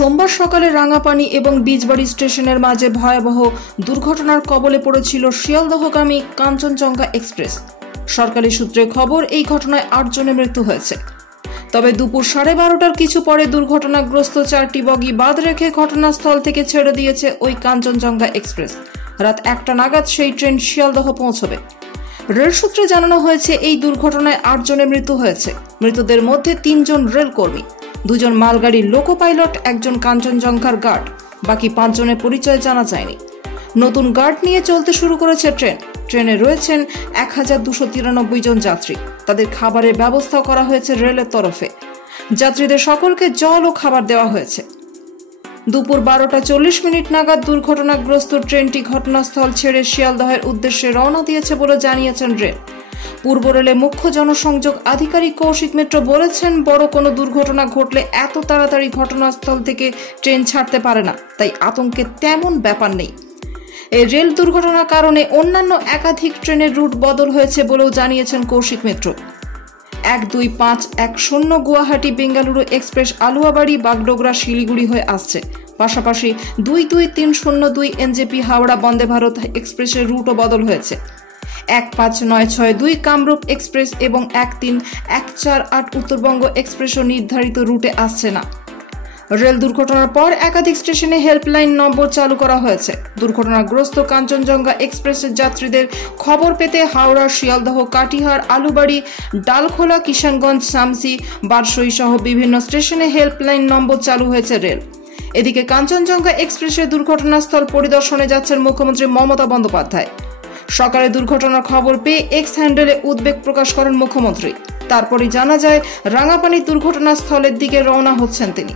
সোমবার সকালে রাঙাপানি এবং বীজবাড়ি স্টেশনের মাঝে ভয়াবহ দুর্ঘটনার কবলে পড়েছিল শিয়ালদহগামী কাঞ্চনজঙ্ঘা এক্সপ্রেস। সরকারি সূত্রে খবর, এই ঘটনায় 8 জনের মৃত্যু হয়েছে। তবে দুপুর 12:30টার কিছু পরে দুর্ঘটনাগ্রস্ত 4টি বগি বাদ রেখে ঘটনাস্থল থেকে ছেড়ে দিয়েছে ওই কাঞ্চনজঙ্ঘা এক্সপ্রেস। রাত 1টা নাগাদ সেই ট্রেন শিয়ালদহ পৌঁছবে। রেল সূত্রে জানানো হয়েছে, এই দুর্ঘটনায় 8 জনের মৃত্যু হয়েছে। মৃতদের মধ্যে 3 জন রেল কর্মী, 2 জন মালগাড়ির লোকো পাইলট, 1 জন কাঞ্চনজঙ্ঘার গার্ড। বাকি 5 জনের পরিচয় জানা যায়নি। নতুন গার্ড নিয়ে চলতে শুরু করেছে ট্রেনে রয়েছেন 1293 জন যাত্রী। তাদের খাবারের ব্যবস্থা করা হয়েছে রেলের তরফে। যাত্রীদের সকলকে জল ও খাবার দেওয়া হয়েছে। দুপুর 12:40 নাগাদ দুর্ঘটনাগ্রস্ত ট্রেনটি ঘটনাস্থল ছেড়ে শিয়ালদহের উদ্দেশ্যে রওনা দিয়েছে বলে জানিয়েছেন রেল। পূর্ব রেলের মুখ্য জনসংযোগ আধিকারিক কৌশিক মিত্র বলেছেন, বড় কোনো দুর্ঘটনা ঘটলে এত তাড়াতাড়ি ঘটনাস্থল থেকে ট্রেন ছাড়তে পারে না, তাই আতঙ্কের তেমন ব্যাপার নেই। এই রেল দুর্ঘটনার কারণে অন্যান্য একাধিক ট্রেনের রুট বদল হয়েছে বলেও জানিয়েছেন কৌশিক মিত্র। 12510 গুয়াহাটি বেঙ্গালুরু এক্সপ্রেস আলুয়াবাড়ি, বাগডোগরা, শিলিগুড়ি হয়ে আসছে। পাশাপাশি 22302 এনজেপি হাওড়া বন্দে ভারত এক্সপ্রেসের রুটও বদল হয়েছে। 15962 কামরূপ এক্সপ্রেস এবং 13148 উত্তরবঙ্গ এক্সপ্রেসও নির্ধারিত রুটে আসছে না। রেল দুর্ঘটনার পর একাধিক স্টেশনে হেল্পলাইন নম্বর চালু করা হয়েছে। দুর্ঘটনাগ্রস্ত কাঞ্চনজঙ্ঘা এক্সপ্রেসের যাত্রীদের খবর পেতে হাওড়া, শিয়ালদহ, কাটিহার, আলুবাড়ি, ডালখোলা, কিষানগঞ্জ, শামসি, বারসই সহ বিভিন্ন স্টেশনে হেল্পলাইন নম্বর চালু হয়েছে রেল। এদিকে কাঞ্চনজঙ্ঘা এক্সপ্রেসের দুর্ঘটনাস্থল পরিদর্শনে যাচ্ছেন মুখ্যমন্ত্রী মমতা বন্দ্যোপাধ্যায়। সকালে দুর্ঘটনার খবর পেয়ে এক্স হ্যান্ডেলে উদ্বেগ প্রকাশ করেন মুখ্যমন্ত্রী। তারপরই জানা যায়, রাঙাপানি দুর্ঘটনাস্থলের দিকে রওনা হচ্ছেন তিনি।